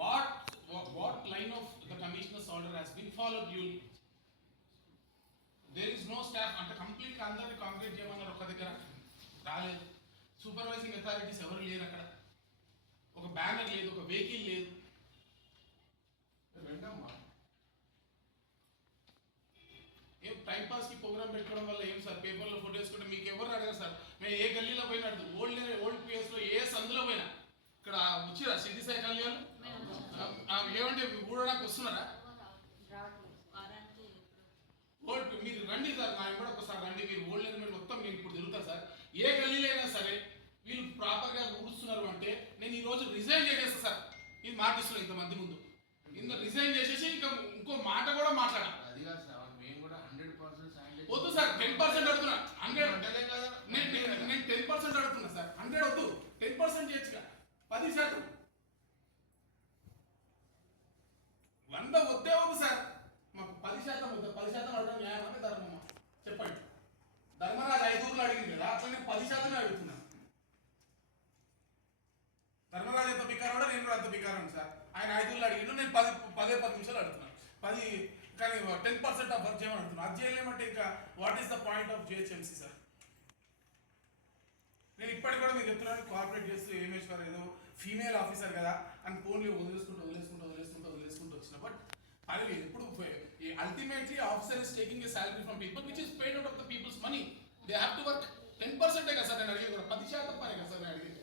what what, line of the commissioner's order has been followed duly? There is no staff అంటే complete అందరిని concrete చేయమన్నారు ఒక దగ్గర. రాలేదు. సూపర్వైజింగ్ అథారిటీస్ ఎవరు లేరు అక్కడ. ఒక బ్యానర్ లేదు ఒక వెహికల్ లేదు. రెండమ్మా. ఏం టైం పాస్ ప్రోగ్రామ్ పెట్టుకోవడం వల్ల ఏం సార్? పేపర్లో ఫోటో వేసుకుంటే మీకు ఎవరు అడగరు సార్? మేము ఏ గల్లీలో పోయినా అడుగు. ఓల్డ్ ఓల్డ్ పిఎస్లో ఏ సందులో పోయినా. ఇక్కడ వచ్చిరా సిద్ధి సాయి కళ్యాణ్. ఏమంటే ఊడడానికి వస్తున్నారా? ఓల్డ్ మీరు రండి సార్ నా కూడా ఒకసారి రండి. మీరు ఓల్డ్ ఎలిమెంట్ మొత్తం నేను ఇప్పుడు తిరుగుతా సార్. ఏ గల్లీలో అయినా సరే వీళ్ళు ప్రాపర్గా ఊడుస్తున్నారు అంటే నేను ఈ రోజు రిజైన్ చేసేస్తా సార్. ఇది మాటిస్తున్నాను ఇంతమంది ముందు ఇంత రిజైన్ చేసేసి ఇంకా ఇంకో మాట కూడా మాట్లాడా అది కాదు సార్ మేము కూడా హండ్రెడ్ పర్సెంట్ వద్దు సార్ టెన్ పర్సెంట్ అడుగుతున్నా. హండ్రెడ్ నేను టెన్ పర్సెంట్ అడుగుతున్నా సార్. హండ్రెడ్ వద్దు. టెన్ పర్సెంట్ చేయొచ్చుగా. పది శాతం. వంద వద్దే ఉంది సార్. మాకు పది శాతం వద్ద పది శాతం అడగడం న్యాయమని ధర్మమ్మ చెప్పండి. ధర్మరాజు ఐదుగురులు అడిగింది కదా అట్లనే నేను పది శాతమే అడుగుతున్నా. ధర్మరాజు ఎంత బికారం నేను కూడా అంత బికారం సార్. ఆయన ఐదుగురులు అడిగిండు నేను పది పదే పది నిమిషాలు అడుగుతున్నాను పది కానీ టెన్ పర్సెంట్ ఆఫ్ వర్క్ చేయమని అడుగుతున్నాను అది చేయలేమంటే ఇంకా what is the point of GHMC sir? నేను ఇప్పటికి కూడా మీకు చెప్తున్నాను కోఆపరేట్ చేస్తూ ఏమేశ్వర్ ఏదో ఫీమేల్ ఆఫీసర్ కదా అని ఫోన్లు వదిలేసుకుంటూ వదిలేసుకుంటూ వదిలేసుకుంటూ బట్ అది ఎప్పుడు ultimately officer is taking a salary from people which is paid out of the people's money they have to work ten పర్సెంటే కదా సార్ నేను అడిగేది కూడా? పది శాతం పనే కదా సార్ నేను అడిగేది?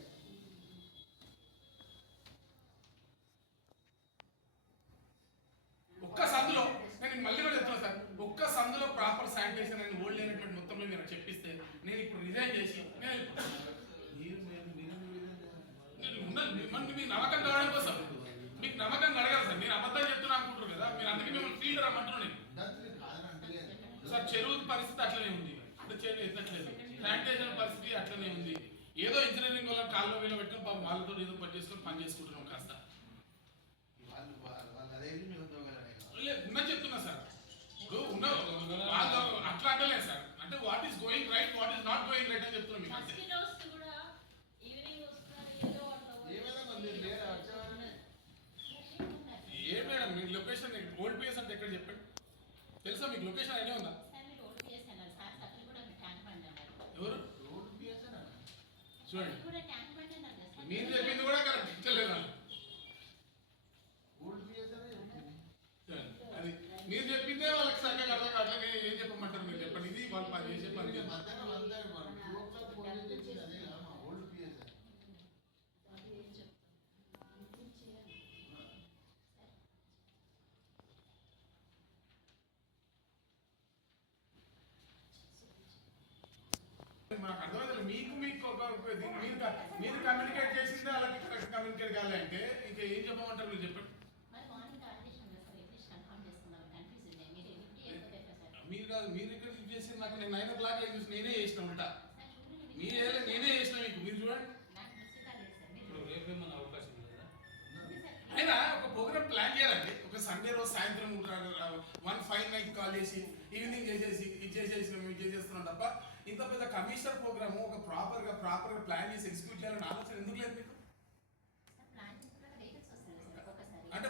ఒక్క సందులో నేను మళ్ళీ కూడా చెప్తున్నా సార్ ఒక్క సందులో ప్రాపర్ శానిటేషన్ అని ఓల్డ్ అయినటువంటి మొత్తంలో మీరు చెప్పిస్తే నేను ఇప్పుడు రిజైన్ చేసి నేను ఉన్నాను. మీ- మన మీకు నమ్మకం కావడం నమ్మకంగా నమ్మకం అడగాలి సార్. మీరు అబద్ధం చెప్తున్నా అనుకుంటారు కదా మీరు అందుకే మిమ్మల్ని ఫీల్డ్ రమ్మంటున్నాను సార్ చెరువు పరిస్థితి అట్లనే ఉంది. అంటే చెరువు ఎత్తట్లేదు. శానిటేషన్ పరిస్థితి అట్లనే ఉంది. ఏదో ఇంజనీరింగ్ వల్ల కాల్లో వీళ్ళు పెట్టుకుని పాపం వాళ్ళతో ఏదో పని చేసుకొని పని చేసుకుంటున్నాం కాస్త. ఉన్న చెప్తున్నా సార్. ఇప్పుడు ఉన్న అట్లా అంటలేదు సార్. అంటే what is going right what is not going right అని చెప్తున్నాం మీకు అంతే మస్కిటోస్ కూడా ఈవినింగ్ వస్తారు ఏదో అట్లా ఏమైనా మంది లేరా వచ్చేవారు ఏ మేడం మీ లొకేషన్ ఓల్డ్ ప్లేస్ అంటే ఎక్కడ చెప్పండి తెలుసా మీకు లొకేషన్ ఐడియా ఉందా? సార్ మీరు ఓల్డ్ చేస్తున్నారు సార్ సత్తులు కూడా మీరు ట్యాంక్ బండ్ అన్నారు ఎవరు రోడ్ పిఎస్ఎన్ చూడండి సత్తులు కూడా ట్యాంక్ బండ్ అన్నారు కదా సార్ మీరు చెప్పింది కూడా కరెక్ట్ తెలియదు నాకు. రోడ్ పిఎస్ఎన్ చూడండి. అది మీరు చెప్పిందే వాళ్ళకి చక్కగా అర్థం కావట్లేదు నేను ఏం చెప్పమంటారు మీరు చెప్పండి ఇది వాళ్ళు పని చేసే పని చేయాలి. మధ్యాహ్నం అందరు మనం టూ ఓ క్లాక్ ఫోన్ చేసి అదే కదా మా ఓల్డ్ పిఎస్ఎన్ అది ఏం చెప్తాను ఇది చేయాలి మాకు అర్థమైంది మీకు మీకు ఒక ఒక ఇది మీరు కమ్యూనికేట్ చేసిందే? వాళ్ళకి కరెక్ట్ కమ్యూనికేట్ కావాలి అంటే ఇంకా ఏం చెప్పమంటారు మీరు చెప్పండి. మరి కదా మీరు ఇక్కడ చేసి నాకు నేను నైన్ ఓ క్లాక్ చూసి నేనే చేసిన ఉంటా మీరే. నేనే చేసిన మీకు. మీరు చూడండి. రేపేమన్నా అవకాశం లేదా అయినా ఒక ప్రోగ్రామ్ ప్లాన్ చేయాలండి. ఒక సండే రోజు సాయంత్రం వన్ ఫైవ్ నైట్ కాల్ చేసి ఈవినింగ్ చేసేసి ఇది చేసేసి మేము ఇది చేసేస్తున్నాం తప్ప ఇంత పెద్ద కమిషనర్ ప్రోగ్రామ్ ఒక ప్రాపర్గా ప్రాపర్గా ప్లాన్ చేసి ఎగ్జిక్యూట్ చేయాలని ఆలోచన ఎందుకు లేదు మీకు? అంటే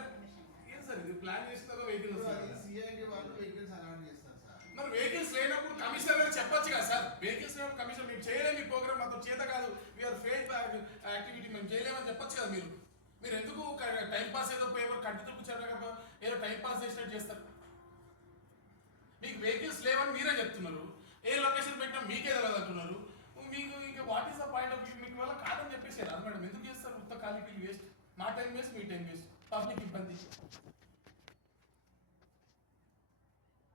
ఏం సార్ ఇది? ప్లాన్ చేసిన వెహికల్ ఇప్పుడు వస్తుంది అది సిఐడి వాళ్ళు వెహికల్స్ అలాట్ చేస్తారు సార్. మరి వెహికల్స్ లేనప్పుడు కమిషనర్ గారు చెప్పొచ్చు కదా సార్? వెహికల్స్ లేనప్పుడు కమిషనర్ మేము చేయలేము ఈ ప్రోగ్రామ్ మాతో చేత కాదు. వీఆర్ ఫెయిల్ యాక్టివిటీ మేము చేయలేమని చెప్పొచ్చు కదా మీరు? మీరు ఎందుకు టైం పాస్ ఏదో పేపర్ కట్టి తుడిచారు ఏదో టైం పాస్ చేసినట్టు చేస్తారు? మీకు వెహికల్స్ లేవని మీరే చెప్తున్నారు. ఏ లొకేషన్ పెట్టినా మీకే తెలియదు అంటున్నారు. మీకు ఇంకా what is the point of view మీకు వల్ల కాదని చెప్పేసి అది మేడం ఎందుకు చేస్తారు? ఉత్త క్వాలిటీ వేస్ట్ మా టైం వేస్ట్ మీ టైం వేస్ట్ పబ్లిక్ ఇబ్బంది.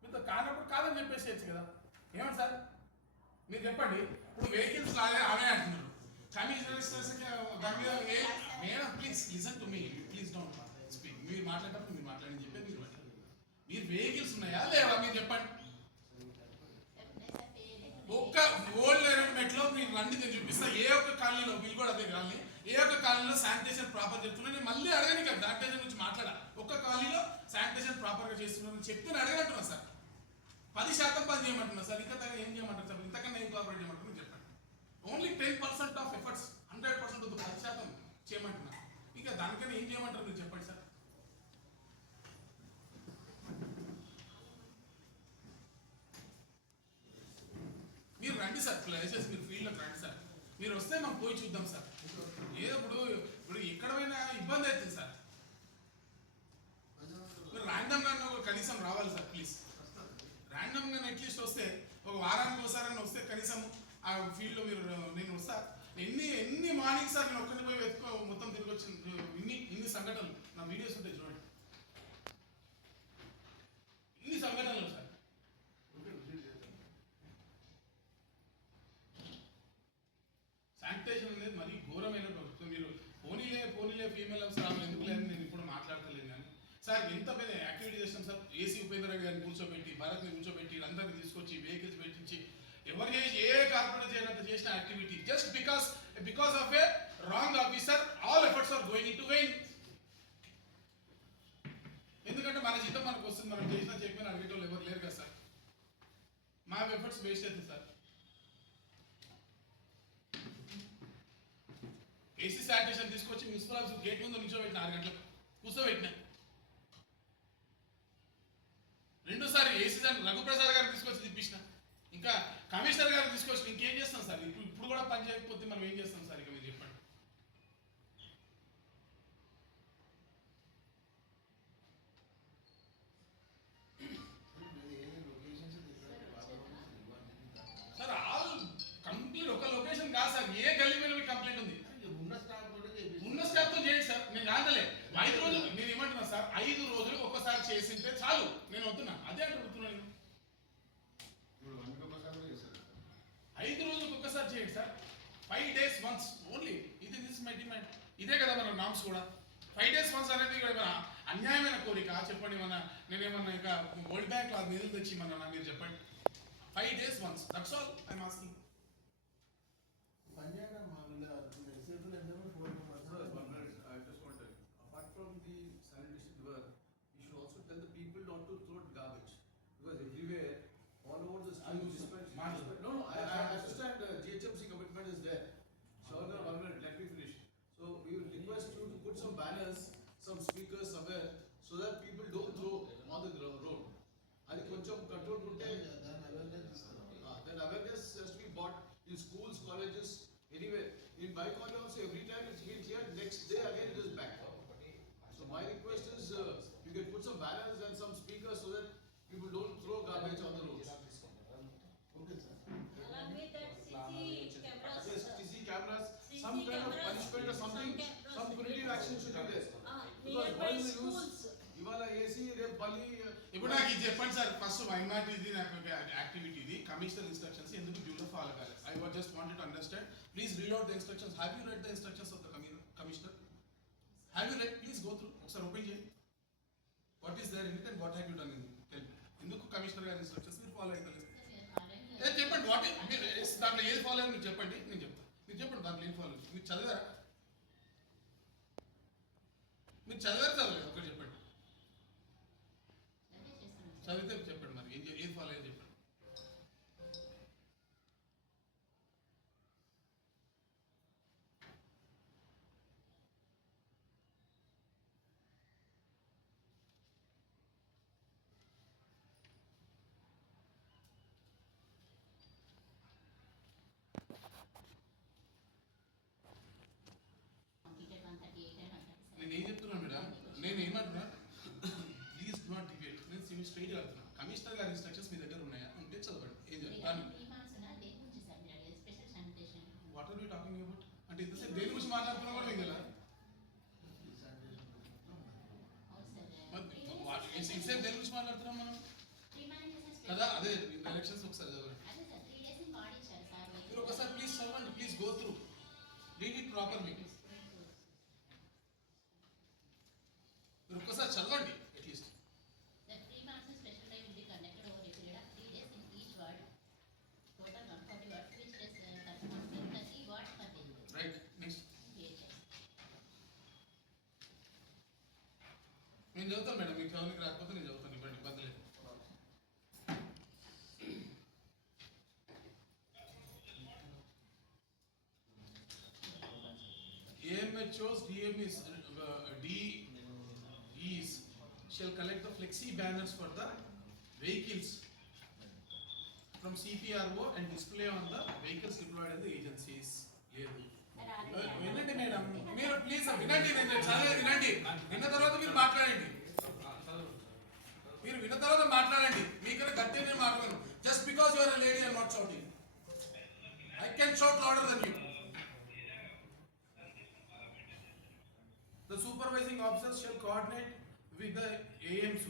మీతో కానప్పుడు కాదని చెప్పేసేయచ్చు కదా. ఏమండి సార్? మీరు చెప్పండి. ఇప్పుడు వెహికల్స్ లాగే అవే అంటున్నారు. Madam please listen to me please don't speak మీరు మాట్లాడేటప్పుడు మీరు మాట్లాడని చెప్పి మీరు మీరు వెహికల్స్ ఉన్నాయా? లేవా? మీరు చెప్పండి సార్ ఉన్నాయి సార్ ఏ- ఒక్క ఓల్డ్ అరేంజ్మెంట్లో మీకు రండి నేను చూపిస్తా. ఏ ఒక్క కాలనీలో వీళ్ళు కూడా అదే కాలనీ ఏ ఒక్క కాలనీలో శానిటేషన్ ప్రాపర్ చెప్తున్నా నేను మళ్ళీ అడగని కదా శానిటేషన్ గురించి మాట్లాడా ఒక్క కాలనీలో శానిటేషన్ ప్రాపర్గా చేస్తున్నారని చెప్తే నేను సార్. పది శాతం పని చేయమంటున్నా సార్. ఇంకా తగ్గ ఏం చేయమంటారు సార్? ఇంతకన్నా ఏం కోఆపరేట్ చేయమంటున్నా చెప్పండి. Only ten percent of efforts hundred percent పది శాతం చేయమంటున్నా. ఇంకా దానికన్నా ఏం చేయమంటారు మీరు చెప్పండి సార్? సార్ దయచేసి మీరు ఫీల్డ్లోకి రండి సార్. మీరు వస్తే మనం పోయి చూద్దాం సార్. ఏదో ఇప్పుడు ఇప్పుడు ఎక్కడైనా ఇబ్బంది అవుతుంది సార్. మీరు ర్యాండమ్గా కనీసం రావాలి సార్ ప్లీజ్ ర్యాండమ్గా అట్లీస్ట్ వస్తే ఒక వారానికి ఒకసారి వస్తే కనీసం ఆ ఫీల్డ్లో మీరు నేను వస్తా. ఎన్ని ఎన్ని మార్నింగ్ సార్ నేను ఒక్కరిని పోయి వెతుకో మొత్తం తిరిగి వచ్చిన ఇన్ని ఇన్ని సంఘటనలు. నా వీడియోస్ ఉంటాయి చూడండి. ఇన్ని సంఘటనలు సార్ శానిటేషన్ అనేది మరీ ఘోరమైన ప్రభుత్వం మీరు పోనీలే ఫీమేల్ రావాలి ఎందుకు లేదని నేను ఇప్పుడు మాట్లాడతలేను కానీ. సార్ ఎంత పెద్ద యాక్టివిటీ చేస్తాం సార్. ఏసీ ఉపేంద్ర గారిని కూర్చోబెట్టి భరత్ని కూర్చోబెట్టి అందరిని తీసుకొచ్చి వెహికల్స్ పెట్టించి ఎవరు చేసి ఏ కార్పొరేట్ చేయాలంత చేసిన activity just because because of a wrong officer all efforts are going to vain ఎందుకంటే మన జీతం మనకు వస్తుంది. మనం చేసినా చెప్పిన అడిగేటోళ్ళు ఎవరు లేరు కదా సార్. మా ఎఫర్ట్స్ వేస్ట్ అవుతుంది సార్ ఏసీ శానిటేషన్ తీసుకొచ్చి మున్సిపల్ ఆఫీస్ గేట్ ముందు నిల్చోబెట్టిన ఆరు గంటలకు కూర్చోబెట్టిన. రెండోసారి ఏసీ దాన్ని రఘుప్రసాద్ గారు తీసుకొచ్చి తిప్పించిన ఇంకా కమిషనర్ గారు తీసుకొచ్చి ఇంకేం చేస్తాం సార్? ఇప్పుడు ఇప్పుడు కూడా పని చేయకపోతే మనం ఏం చేస్తాం? చెప్పండి మన నేనేమన్నా ఇంకా వరల్డ్ బ్యాంక్ లో నిధులు తెచ్చి మన మీరు చెప్పండి five days once that's all I'm asking పని చేయండి అమ్మా, వీళ్ళ రెసిడెంట్లు ఎంతమంది? four members. Sir, one minute, I just want to, apart from the sanitation work, you should also tell the people not to throw garbage. Because everywhere, all over the I will streets, dispense- mind. dispense- no, no, I, I understand uh, GHMC commitment is there. Sure, no, one minute, let me finish. So we will request you to put some banners, some speakers somewhere, Mike Mondo నాకు ఇది చెప్పండి sir. First వైమాట్ ఇది నాకు ఒక activity ఇది. Commissioner instructions ఎందుకు డ్యూలో follow కాలేదు? I what just wanted to understand please read out the instructions have you read the instructions of the commissioner have you read please go through ఒకసారి open చేయండి what is there in it and what have you done in ఎందుకు commissioner గారి instructions మీరు follow అయితే చెప్పండి what దాంట్లో ఏది follow అయ్యారు మీరు చెప్పండి. నేను చెప్తాను మీరు చెప్పండి దాంట్లో ఏం ఫాలో మీరు చదివారా? మీరు చదివారు చదవలేదు ఒకటి చెప్పండి. చదివితే చెప్పండి మరి. ఏం ఏది ఫాలో అయ్యారు చెప్పండి. నేను ఏం చెప్తున్నాను మేడం? నేను ఏమంటున్నా సిమ్ స్ట్రైట్ వెళ్తున్నా. కమిషనర్ గారి ఇన్స్ట్రక్షన్స్ మీ దగ్గర ఉన్నాయా? ఉంటే చదవండి. ఏం చెప్తాను what are you talking about అంటే ఇంతసేపు దేని గురించి మాట్లాడుతున్నా? AMHOs, DMEs, uh, DEs shall collect the flexi banners for the vehicles from CPRO and display on the vehicles deployed at the agencies. లేదు వినండి మేడం మీరు ప్లీజ్ వినండి నేను చదివే వినండి విన్న తర్వాత మీరు మాట్లాడండి మీరు విన్న తర్వాత మాట్లాడండి మీకన్నా గట్టి నేను మాట్లాడను just because your lady I not shouting I can shout louder than you supervising officers shall coordinate with the AMs,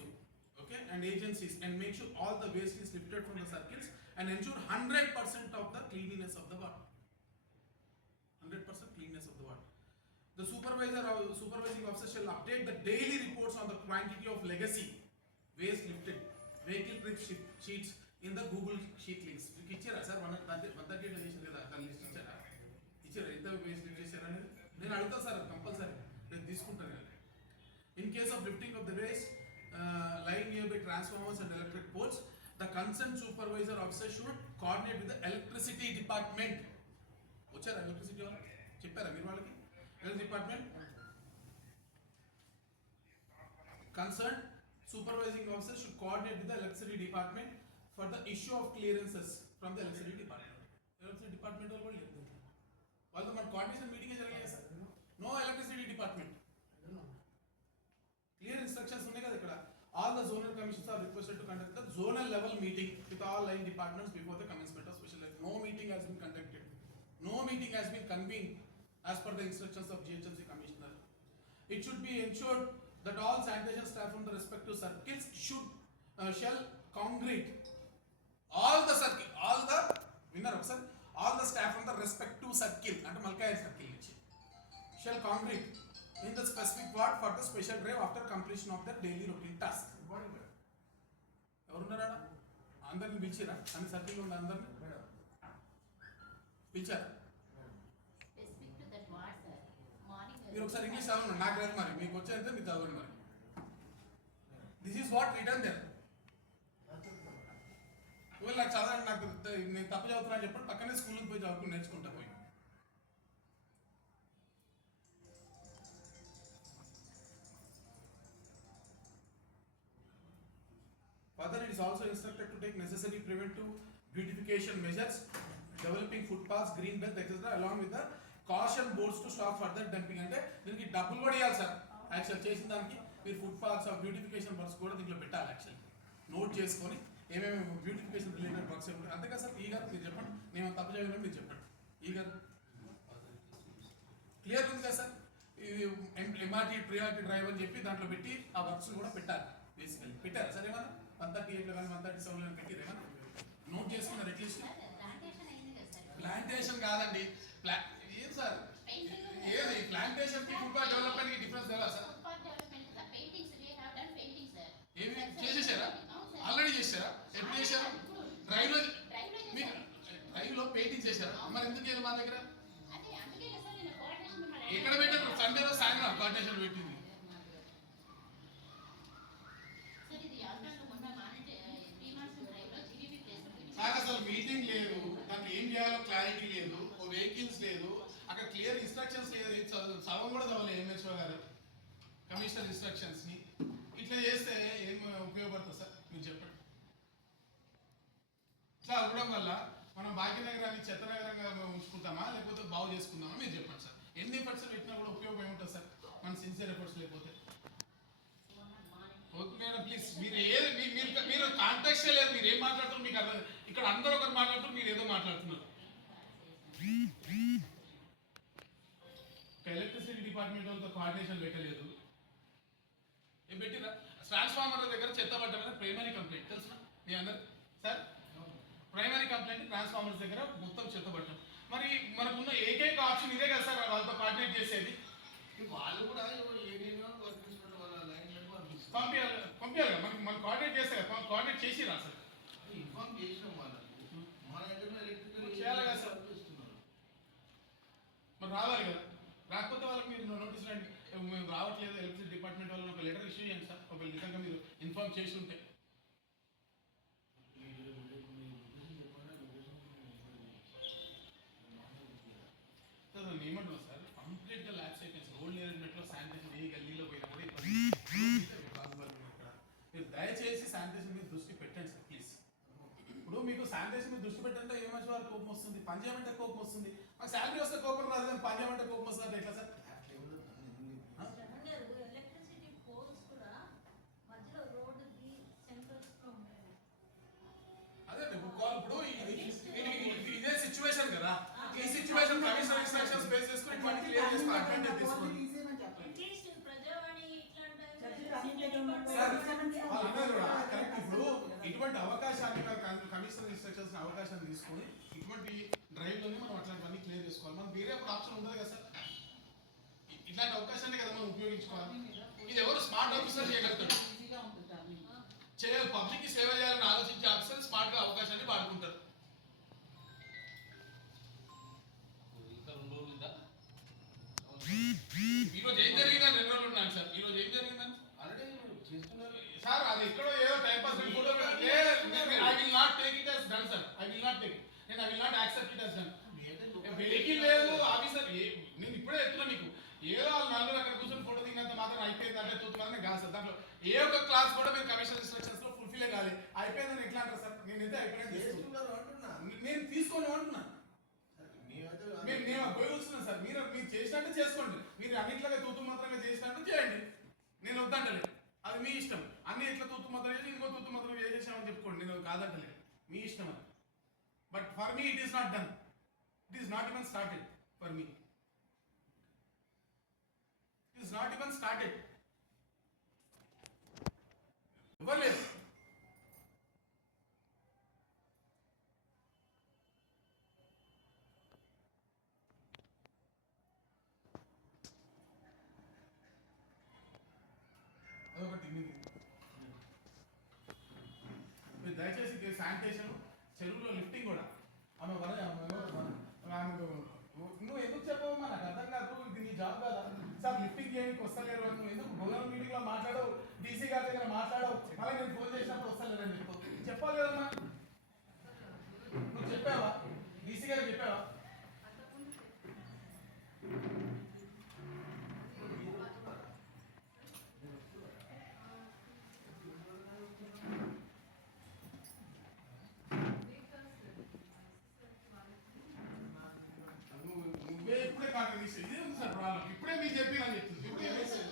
okay, and agencies and make sure all the waste is lifted from the circles and ensure hundred percent of the cleanliness of the water. Hundred percent cleanness of the water. The supervisor or supervising officer shall update the daily reports on the quantity of legacy waste lifted, vehicle trip sheet- sheets in the Google sheet links. మీకు ఇచ్చారా sir one one thirty eight చేశారు కదా దాని list ఇచ్చారా ఇచ్చారా ఎంత waste lift చేశారా అనేది నేను అడుగుతా సార్ కంపల్సరీ నేను తీసుకుంటాను కదా. In case of lifting of the waste line near by transformers and electric poles the concern supervisor officer should coordinate with the electricity department వచ్చారా ఎలక్ట్రిసిటీ వాళ్ళు చెప్పారా మీరు వాళ్ళకి? Electric department concern supervising officer should coordinate with the electricity department for the issue of clearances from the electricity department electricity department వాళ్ళు కూడా లేదు వాళ్ళతో మన కోఆర్డినేషన్ మీటింగ్ జరగలేదు sir no electricity department clear instructions ఉన్నాయి కదా ఇక్కడ all the zonal commissions are requested to conduct the zonal level meeting with all line departments before the commencement special no meeting has been conducted no meeting has been convene as per the instructions of GHMC commissioner it should be ensured that all sanitation staff from the respective circles should shall congregate all the circle all the విన్నారు ఒకసారి all the staff from the respective circle అంటే Malkaya circle నుంచి shall congregate in the specific ward for the special grave after completion of their daily routine task. ఎవరున్నారా అందరిని పిలిచిరా? అన్ని circle ఉన్న అందరిని? మేడం పిలిచారా? మీరు ఒకసారి ఇంగ్లీష్ చదవండి నాకు రాదు మరి. మీకు వచ్చేంత మీరు చదవండి మరి. This is what written there ఒకవేళ నాకు చదవండి నాకు నేను తప్పు చదువుతున్నా చెప్పండి పక్కనే స్కూల్కి పోయి చదువుకుని నేర్చుకుంటా పోయి. Further, it is also instructed to take necessary preventive beautification measures, developing footpaths, green belt, etc. along with the caution boards to stop further dumping. అంటే దీనికి డబ్బులు కూడా ఇవ్వాలి సార్. యాక్చువల్ చేసిన దానికి మీరు ఫుట్ పాత్స్ బ్యూటిఫికేషన్ వర్క్స్ కూడా దీంట్లో పెట్టాలి యాక్చువల్ నోట్ చేసుకొని ఏమేమి బ్యూటిఫికేషన్ రిలేటెడ్ వర్క్స్ ఉంటాయి. అంతే కదా సార్ ఈ గారు మీరు చెప్పండి. నేను తప్పు చేయను మీరు చెప్పండి. ఈ గారు క్లియర్ ఉంది కదా సార్? ఇది ఎంఆర్టీ ప్రియారిటీ డ్రైవ్ అని చెప్పి దాంట్లో పెట్టి ఆ వర్క్స్ కూడా పెట్టాలి బేసికల్లీ పెట్టారు సార్ ఏమన్నా? వన్ థర్టీ ఎయిట్లో కానీ వన్ థర్టీ సెవెన్ పెట్టిరు ఏమన్నా నోట్ చేసుకున్నారు అట్లీస్ట్ ప్లాంటేషన్ కాదండి. ప్లా ఏం సార్? ఏది? ప్లాంటేషన్కి ఫుడ్ డెవలప్మెంట్కి డిఫరెన్స్ తెలియదా సార్ ఏమి చేసేసారా. ఆల్రెడీ చేశారా ఎప్పుడు చేశారు? డ్రైవ్లో డ్రైవ్లో పెయింటింగ్ చేశారా? మరి ఎందుకు వెళ్ళి మా దగ్గర? ఎక్కడ పెట్టారు? సండే రోజు సాయంత్రం కోఆర్డినేషన్ పెట్టింది సార్ ఇది ఆల్రెడీ మొన్న మానంటే త్రీ మంత్స్ డ్రైవ్లో జీవీపీ ప్లేస్లో నాకు అసలు మీటింగ్ లేదు దానికి ఏం చేయాలో క్లారిటీ లేదు ఓ వెహికల్స్ లేదు. అక్కడ క్లియర్ ఇన్స్ట్రక్షన్స్ లేదు. చదువు సగం కూడా చదవలేదు ఎంఎస్ఓ గారు. కమిషనర్ ఇన్స్ట్రక్షన్స్ని ఇట్లా చేస్తే ఏం ఉపయోగపడుతుంది సార్? మీరు చెప్పండి. ఇట్లా అవ్వడం వల్ల మనం భాగ్యనగరాన్ని చెత్త నగరంగా ఉంచుకుంటామా? లేకపోతే బాగు చేసుకుందామా? మీరు చెప్పండి సార్. ఎన్ని ఎఫర్ట్స్ పెట్టినా కూడా ఉపయోగం ఏముంటుంది సార్? మన సిన్సియర్ ఎఫర్ట్స్ లేకపోతే. ఓకే మేడం ప్లీజ్ మీరు ఏది మీ- మీరు మీరు కాంటాక్ట్ లేదు. మీరు ఏం మాట్లాడుతున్నారు మీకు అర్థం ఇక్కడ అందరూ ఒకరు మాట్లాడుతున్నారు మీరు ఏదో మాట్లాడుతున్నారు. ఎలక్ట్రిసిటీ డిపార్ట్మెంట్ వాళ్ళతో కోఆర్డినేషన్ పెట్టలేదు. ఏం పెట్టిరా? ట్రాన్స్ఫార్మర్ దగ్గర చెత్త పడ్డ మీద ప్రైమరీ కంప్లైంట్ తెలుసా మీ అందరు సార్? ప్రైమరీ కంప్లైంట్ ట్రాన్స్ఫార్మర్స్ దగ్గర మొత్తం చెత్త పట్టడం మరి మనకున్న ఏకైక ఆప్షన్ ఇదే కదా సార్ వాళ్ళతో కోఆర్డినేట్ చేసేది. వాళ్ళు కూడా ఎవరు ఏడీనో వర్క్ తీసుకుంటే వాళ్ళ లైన్లకు పంపిస్తారు పంపించాలి పంపించాలి కదా. మనకి మనం కోఆర్డినేట్ చేస్తే కదా. కోఆర్డినేట్ చేసిరా సార్? ఇన్ఫార్మ్ చేసినాం వాళ్ళకి. మన దగ్గర ఎలక్ట్రికల్ చేయాలి కదా సార్. ఇస్తున్నారు మరి రావాలి కదా. రాకపోతే వాళ్ళకి మీరు నోటీస్ రండి మేము రావట్లేదు ఎలక్ట్రిసిటీ డిపార్ట్మెంట్ వాళ్ళని ఒక లెటర్ ఇష్యూ చేయండి సార్. ఒక నిజంగా మీరు ఇన్ఫార్మ్ చేసి ఉంటే ఈ రేపు మీ లొకేషన్ చెప్పండి లొకేషన్ సార్ నేను ఏమంటున్నా సార్ కంప్లీట్గా ల్యాబ్స్ అయిపోయింది సార్ ఓల్డ్ ఏరియా శానిటేషన్ ఏ గల్లీలో పోయినా కూడా ఇబ్బంది. ఇక్కడ మీరు దయచేసి శానిటేషన్ మీద దృష్టి పెట్టండి సార్ ప్లీజ్ ఇప్పుడు మీకు శానిటేషన్ మీద దృష్టి పెట్టంటే ఏ మనిషి వారు కోపం వస్తుంది పని చేయమంటే కోపం వస్తుంది. మాకు శాలరీ వస్తే కోపం రాదు కానీ పని చేయమంటే కోపం వస్తుంది అంటే ఎట్లా సార్? అదే ఇప్పుడు కాల్ ఇప్పుడు ఇది- సిచ్యువేషన్ కదా. ఈ సిచ్యువేషన్ కమిషనర్ ఇన్స్ట్రక్షన్స్ బేస్ చేసుకుని ఇటువంటి క్లియర్ చేసుకుని అడ్వాంటేజ్ తీసుకోండి అట్లీస్ట్ ప్రజావాణి ఇట్లాంటి సార్ వాళ్ళు అన్నారు కదా, కరెక్ట్ ఇప్పుడు ఇటువంటి అవకాశాన్ని కమిషనర్ ఇన్స్ట్రక్షన్స్ అవకాశాన్ని తీసుకొని ఇటువంటి డ్రైవ్లోనే మనం అట్లాంటివన్నీ క్లియర్ చేసుకోవాలి. మనం వేరే ఆప్షన్ ఉండదు కదా సార్ ఇట్లాంటి అవకాశాన్ని కదా మనం ఉపయోగించుకోవాలి. ఇది ఎవరు స్మార్ట్ ఆఫీసర్ చేయగలుగుతాడు చేయాలి పబ్లిక్కి సేవ చేయాలని ఆలోచించే ఆఫీసర్ స్మార్ట్గా అవకాశాన్ని వాడుకుంటారు. ఇంకా రెండు రోజులు ఉందా? ఈ రోజు ఏం జరిగిందని రెండు రోజులు ఉన్నాను సార్ ఈ రోజు ఏం జరిగిందని ఆల్రెడీ చేస్తున్నారు సార్ అది ఎక్కడో ఏదో time pass photo I will not take it as done sir I will not take నేను I will not accept it as done vehicle లేదు ఆఫీసర్ నేను ఇప్పుడే చెప్తున్నా మీకు. ఏదో వాళ్ళు నలుగురు అక్కడ కూర్చొని ఫోటో దిగినంత మాత్రం అయిపోయింది అంటే తూత్తుమాలని కాదు సార్ దాంట్లో ఏ ఒక్క క్లాస్ కూడా మీరు కమిషన్ ఇన్స్ట్రక్షన్స్లో ఫుల్ఫిల్ కాలేదు. అయిపోయిందని ఎట్లా అంటారు సార్ నేను అయితే అయిపోయింది నేను తీసుకోను అంటున్నా. మేము నేను ఉపయోగిస్తున్నాను సార్ మీరు మీరు చేసినట్టు చేసుకోండి. మీరు అన్నిట్లాగా తూతు మాత్రంగా చేసినట్టు చేయండి. నేను వద్దంటలేదు. అది మీ ఇష్టం. అన్ని ఇట్లా తూతు మాత్రం చేసి ఇంకో తూతు మాత్రం చేసేసామని చెప్పుకోండి. నేను కాదంటలేదు మీ ఇష్టం అది. But for me it is not done it is not even started for me it is not even started ఇవ్వలేదు అదొకటి మీకు మీరు దయచేసి శానిటేషన్ చెరువులో లిఫ్టింగ్ కూడా. ఆమె వల్ల ఆమెకు నువ్వు ఎందుకు చెప్పవమ్మా నాకు అర్థం కాదు. ఇది నీ జాబ్ కదా? సార్ లిఫ్టింగ్ చేయడానికి వస్తలేరు అని నువ్వు ఎందుకు భోజనం మీటింగ్లో మాట్లాడవు? డీసీ గారి దగ్గర మాట్లాడవు మళ్ళీ నేను ఫోన్ చేసినప్పుడు వస్తలేరు అని చెప్పు చెప్పాలి కదమ్మా నువ్వు చెప్పావా డీసీ గారికి చెప్పావా నువ్వు నువ్వే ఇప్పుడే కాంట్రడిక్ట్ ఇదే ఉంది సార్ ప్రాబ్లం ఇప్పుడే మీరు చెప్పి అని చెప్తుంది ఇప్పుడే మెసేజ్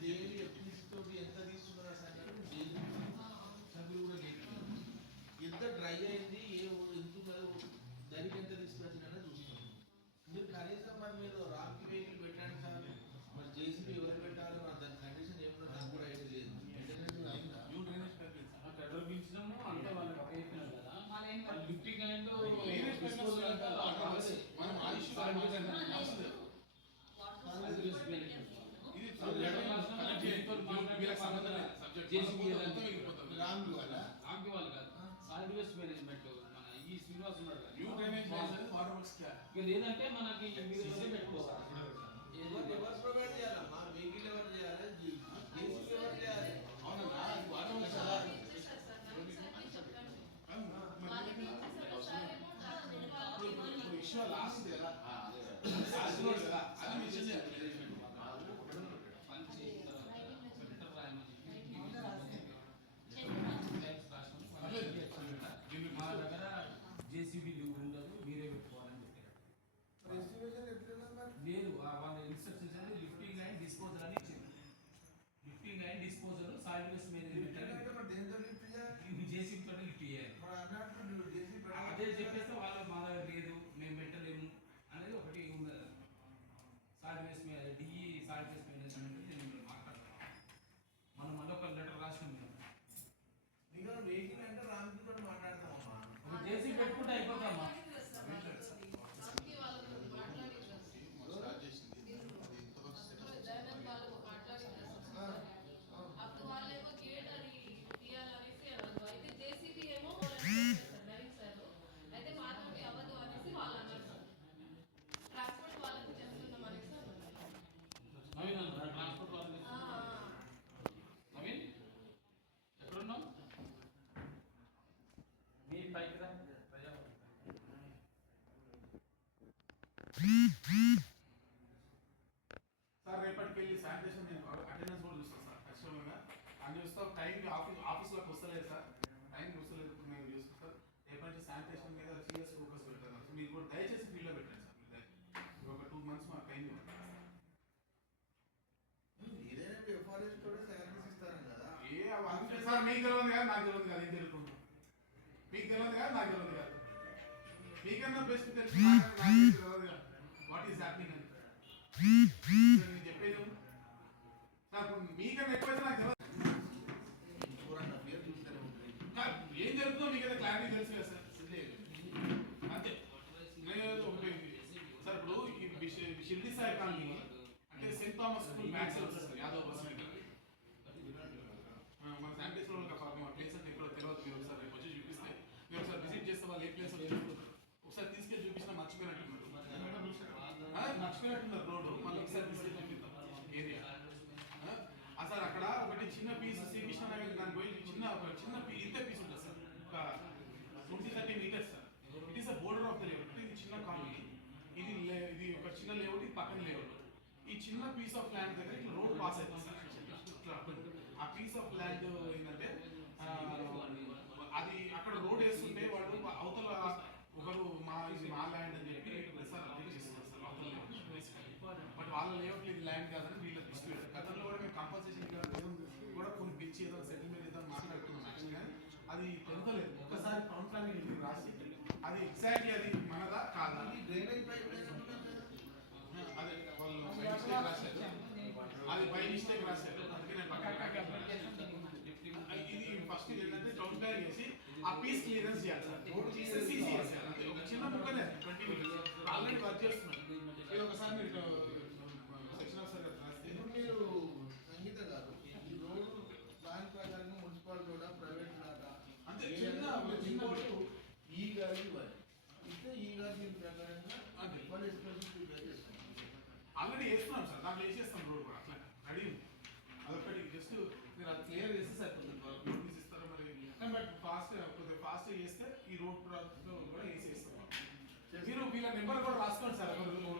డైలీ ఎలక్ట్రిసిటీ ఎంత తీసుకున్నారు సార్ డైలీ సభ్యులు కూడా లేదు ఎంత డ్రై అయింది ఏ ఊ- ఎంత ఉన్నదో దానికి ఎంత తీసుకొచ్చినా చూస్తున్నాం మీరు కనీసం మరి మీరు రామ్కి వెహికల్ పెట్టండి సార్ మరి జేసీబీ ఎవరు పెట్టాలి మరి దాని కండిషన్ ఏమన్నా నాకు కూడా ఐడియా లేదు మెయింటెనెన్స్ అయిందా యూ డ్రైనేజ్ ప్యాకేజ్ ఆ పెట్రోల్ పిలిచినాము అంటే వాళ్ళకి ఒక చెప్పినాం కదా వాళ్ళు లిఫ్టింగ్ అండ్ డ్రైనేజ్ ప్యాకేజ్ మనం ఆ ఇష్యూ ఇది వీళ్ళకి సంబంధం లేదు సబ్జెక్ట్ JCB మొత్తం వెళ్ళిపోతాం రామ్కి వల్ల ఆగి వాళ్ళు కాదు సాలిడ్ వేస్ట్ మేనేజ్మెంట్ మన ఈ శ్రీనివాస్ ఉన్నాడు కదా. యూ డ్రైనేజ్ వాటర్ వర్క్స్ క్యా ఇక లేదంటే మనకి మీరు పెట్టుకోవాలి. సార్ రేపటికి వెళ్ళి శానిటేషన్ నేను అటెండెన్స్ కూడా చూస్తాను సార్ ఖచ్చితంగా. అని చూస్తా టైంకి ఆఫీస్ ఆఫీస్లోకి వస్తలేదు సార్. టైం వస్తలేదు ఇప్పుడు నేను చూస్తాను సార్. రేపటి నుంచి శానిటేషన్ మీద సీరియస్ ఫోకస్ పెడతాను సార్. మీరు కూడా దయచేసి ఫీల్డ్లో పెట్టండి సార్ మీరు దయచేసి ఒక టూ మంత్స్ మాకు టైం ఇవ్వండి సార్. ఏదైనా కదా? ఏ అవన్నీ సార్ మీకు తెలియదు కదా నాకు తెలియదు కదా ఏం మీకు తెలియదు కదా నాకు తెలియదు కదా. మీకన్నా బెస్ట్ తెలుసు వాట్ ఈస్ హ్యాపెనింగ్ అని చెప్పేది? సార్ ఇప్పుడు మీకన్నా ఎక్కువైతే నాకు తెలియదు ఫోర్ అండ్ హాఫ్ ఇయర్ చూస్తూనే ఉంటుంది సార్, ఏం జరుగుతుందో మీకు ఏదో క్లారిటీ తెలుసు కదా సార్ అంతే నేను ఒకటి సార్ ఇప్పుడు ఈ విష- షిర్డీ సాయి కాలనీ అంటే Saint Thomas school maths sir Yadav bus stand. ఆ, మన శానిటైజర్ వాళ్ళు పాపం ఆ ప్లేస్ అంటే ఎక్కడో తెలియదు మీరు ఒకసారి రేపు వచ్చి చూపిస్తే మీరు ఒకసారి విజిట్ చేస్తే వాళ్ళు ఏ ప్లేస్ ఒకసారి తీసుకెళ్ళి చూపించినా మర్చిపోయినట్టున్నారు ఆ, మర్చిపోయినట్టున్నారు రోడ్డు మళ్ళీ ఒకసారి తీసుకెళ్ళి చూపిస్తాం ఏరియా ఆ, ఆ సార్ అక్కడ ఒకటి చిన్న పీస్ శ్రీకృష్ణ నగర్ దాని పోయి చిన్న ఒక చిన్న పీ- ఇంతే పీస్ ఉంటుంది సార్ ఒక twenty thirty meters sir it is a border of the layout ఇది చిన్న కాలనీ ఇది లే- ఇది ఒక చిన్న లేఅవుట్ ఇది పక్కన లేఅవుట్. ఈ చిన్న పీస్ ఆఫ్ ల్యాండ్ దగ్గర ఇట్లా రోడ్ పాస్ అవుతుంది. ఆ పీస్ ఆఫ్ ల్యాండ్ ఏంటంటే అది అక్కడ రోడ్ వేస్తుంటే వాళ్ళు అవతల ఒకరు మా ఇది మా ల్యాండ్ అని చెప్పి సార్ అది చేస్తారు సార్ అవతల బట్ వాళ్ళ లేఅవుట్ ఇది ల్యాండ్ కాదని వీళ్ళ డిస్ప్యూట్ గతంలో కూడా మేము కంపల్సేషన్ కూడా కొన్ని పిచ్చి ఏదో సెటిల్మెంట్ ఏదో మాట్లాడుతున్నాం కానీ అది పొందలేదు ఒక్కసారి టౌన్ ప్లానింగ్ రాసి అది ఎగ్జాక్ట్లీ అది మనదా కాదా ఈ డ్రైనేజ్ పైప్ లేనప్పుడు అదే వాళ్ళు బై మిస్టేక్ రాశారు అది బై మిస్టేక్ రాశారు అందుకే నేను పక్కన ఇది ఫస్ట్ ఏంటంటే టౌన్ ప్లాన్ చేసి ఆ పీస్ క్లియరెన్స్ చేయాలి సార్ రోడ్ చేసి సీసీ చేయాలి అంతే. ఒక చిన్న ముక్కనే ట్వంటీ మీటర్స్ ఆల్రెడీ వర్క్ చేస్తున్నాం ఇది ఒకసారి మీరు సెక్షన్ ఆఫ్ సార్ రాస్తే ఇప్పుడు మీరు సంగీత గారు ఈ రోడ్డు ప్లాన్ ప్రకారం మున్సిపల్ కూడా ప్రైవేట్ లాగా ఏ చిన్న ఈ గాలి ఇవ్వాలి ఇస్తే ఈ గాలి ప్రకారంగా ఆల్రెడీ వేస్తున్నాం సార్ దాంట్లో వేసేస్తాం రెడీ ఉంది అదొకటి జస్ట్ మీరు అది క్లియర్ చేస్తే సరిపోతుంది నోటీస్ ఇస్తారో మరి బట్ ఫాస్ట్ కొద్దిగా ఫాస్ట్ చేస్తే ఈ రోడ్ కూడా వేసేస్తాం వీళ్ళ నెంబర్ కూడా రాసుకోండి సార్.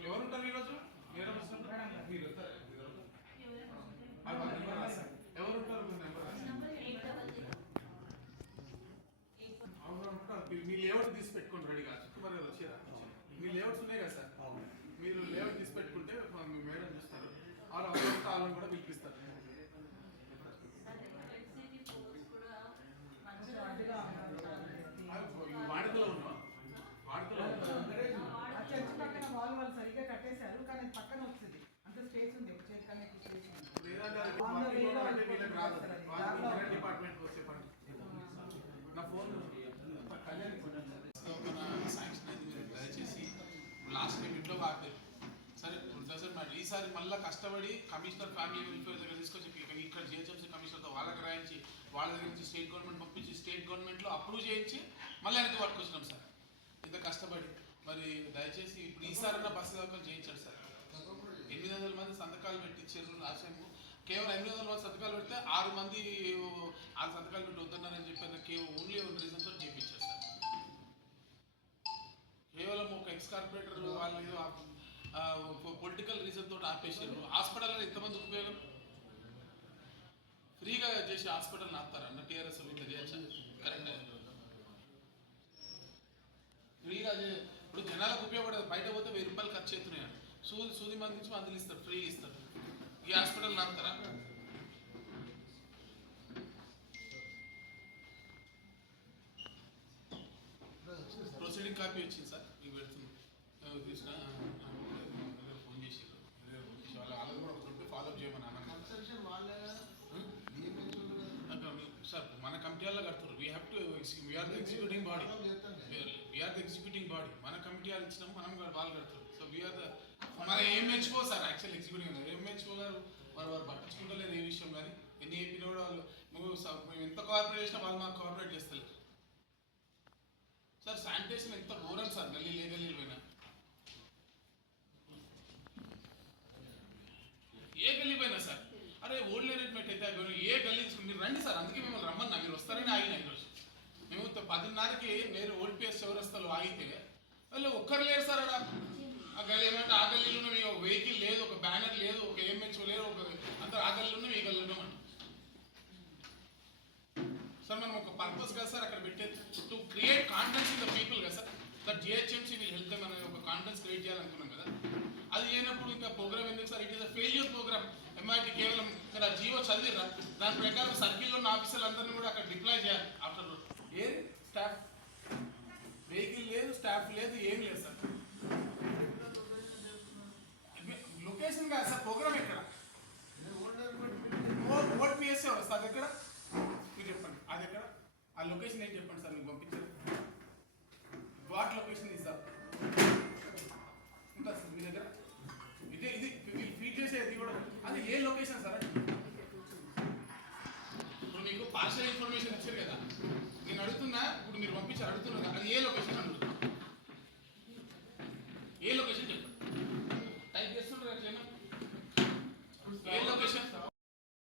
ఎవరు ఉంటారు ఈరోజు మీరు? మీరు నెంబర్ రాస్తారు ఎవరు ఉంటారు మీ నెంబర్ రాస్తారు లేఅవుట్ తీసి పెట్టుకోండి రెడీగా. గారు వచ్చారా? మీ లేఅవుట్స్ ఉన్నాయి కదా సార్ మీరు లేఅవుట్ తీసి పెట్టుకుంటే మా- మీ మేడం చూస్తారు వాళ్ళు అవసరం ఉంటే వాళ్ళని కూడా పిలిపిస్తారు ఎలక్ట్రిసిటీ పోల్స్ కూడా కొంచెం అడ్డుగా అవి వాడుకలో ఉన్నాం వాడుకలో ఉన్నాం ఆ చర్చ్ పక్కన వాల్ వాళ్ళు సరిగ్గా కట్టేశారు కానీ అది పక్కన వచ్చింది అంత స్పేస్ ఉంది ఒక చేతి కన్నా ఎక్కువ స్పేస్ ఉంది ఇప్పుడు ఏదంటే అది వాకింగ్ అంటే వీళ్ళకి రాదు వాళ్ళు కరెంట్ డిపార్ట్మెంట్ వచ్చే పని నా ఫోన్ కళ్యాణ్ మన శాంక్షన్ అయింది మీరు దయచేసి లాస్ట్ టైం ఇంట్లో వాడతారు సరే సార్ మరి ఈసారి మళ్ళీ కమిషనర్ ఫ్యామిలీ వెల్ఫేర్ దగ్గర తీసుకొచ్చి ఇక్కడ- జిహెచ్ఎంసీ కమిషనర్తో వాళ్ళకి రాయించి వాళ్ళ దగ్గర నుంచి స్టేట్ గవర్నమెంట్ పంపించి స్టేట్ గవర్నమెంట్లో అప్రూవ్ చేయించి మళ్ళీ వెనక్కి పట్టుకొచ్చినాం సార్. ఇంత కష్టపడి. మరి దయచేసి ఇప్పుడు ఈసారైనా బస్సు సౌకర్యం చేయించాడు సార్. ఎనిమిది వందల మంది సంతకాలు పెట్టించారు లాస్ట్ టైం కేవలం ఎనిమిది వందల మంది సంతకాలు పెడితే ఆరు మంది ఆరు సంతకాలు పెట్టి వద్దన్నారని చెప్పారు కేవలం ఓన్లీ ఒక రీజన్తో చేయించారు సార్. కేవలం ఒక ఎక్స్ కార్పొరేటర్ వాళ్ళు ఏదో పొలిటికల్ రీజన్ తోటి ఆపేసారు హాస్పిటల్ ఎంతమంది ఉపయోగం? ఫ్రీగా చేసి హాస్పిటల్ ఆపుతారు అన్న టీఆర్ఎస్ ఇట్లా చేయొచ్చా? కరెక్ట్. ఫ్రీగా ఇప్పుడు జనాలకు ఉపయోగపడదు. బయట పోతే వెయ్యి రూపాయలు ఖర్చు అవుతున్నాయి సూది సూది మందించి మందులు ఇస్తారు. ఫ్రీ ఇస్తారు. ఈ హాస్పిటల్ ఆపుతారా ప్రొసీడింగ్ కాపీ వచ్చింది సార్. మీకు పెడుతుంది ఆ, తీసుకురా ఆ, ఆ, ఫోన్ చేసారు వాళ్ళ వాళ్ళని కూడా ఒకటి ఫాలో అప్ చేయమని అన్నాను కన్స్ట్రక్షన్ వాళ్ళేనా డిఎంహెచ్ అక్కడ సార్ మన కమిటీ వాళ్ళ కడుతున్నారు we have to we're the executing body చేస్తాం కదా. వీఆర్ ద ఎగ్జిక్యూటింగ్ బాడీ గారు కమిటీ మనం కూడా వాళ్ళు సో వీఆర్ ద మన మెచ్చుకో సార్ యాక్చువల్ ఎగ్జిక్యూటివ్ ఎంహెచ్ఓ గారు వారు వారు పట్టించుకుంటలేదు ఏ విషయం కానీ ఎన్ని ఏపీలో కూడా వాళ్ళు మేము ఎంత కోఆపరేట్ చేసినా వాళ్ళు మాకు కోఆపరేట్ చేస్తలేదు సార్ శానిటేషన్ ఎంత ఘోరం సార్ గల్లీ ఏ గల్లీ పోయినా. ఏ గల్లీ పోయినా సార్? అరే ఓల్డ్ అరేంజ్మెంట్ అయితే ఏ గల్లీ మీరు రండి సార్ అందుకే మిమ్మల్ని రమ్మన్నా. మీరు వస్తారని ఆగిన ఈరోజు. మేము పదిన్నరకి నేను ఓడిపిఎస్ చౌరస్తాలో ఆగితే వాళ్ళు ఒక్కరు లేరు సార్ అక్కడ ఆ గల్లీ ఏమంటే ఆ గల్లీలో మీ ఒక వెహికల్ లేదు ఒక బ్యానర్ లేదు ఒక ఎంహెచ్ఓ లేదు ఒక అంత ఆ గల్లీలో ఈ గల్లీలో ఉన్నాం సార్ మనం ఒక పర్పస్ కదా సార్ అక్కడ పెట్టే to create confidence in the people కదా sir. That GHMC will help అనే ఒక కాన్ఫిడెన్స్ క్రియేట్ చేయాలనుకున్నాం కదా. అది చేయనప్పుడు ఇంకా ప్రోగ్రామ్ ఎందుకు sir? It is a failure programme MIT కేవలం మీరు ఆ జీవో చదివిరా. దాని ప్రకారం సర్కిల్లో ఉన్న ఆఫీసర్లందరినీ కూడా అక్కడ డిప్లాయ్ చేయాలి. ఆఫ్టర్ ఏది? స్టాఫ్ వెహికల్ లేదు స్టాఫ్ లేదు ఏం లేదు సార్. లొకేషన్ కాదు సార్ ప్రోగ్రామ్ ఎక్కడ? ఓటీఎస్ ఎవరు అది ఎక్కడ? మీరు చెప్పండి అది ఎక్కడ? ఆ లొకేషన్ ఏం చెప్పండి సార్ మీకు పంపించారు వాట్ లొకేషన్ ఇస్ సార్? ఉంటుంది సార్ మీ దగ్గర? ఇదే ఇది వీళ్ళు ఫీడ్ చేసేది కూడా. అది ఏ లొకేషన్ సార్ ఇప్పుడు మీకు పార్షల్ ఇన్ఫర్మేషన్ ఇచ్చారు కదా. నేను అడుగుతున్నా ఇప్పుడు మీరు పంపించారు అడుగుతున్నా అది ఏ లొకేషన్ అడుగుతున్నా? ఏ లొకేషన్ చెప్పండి.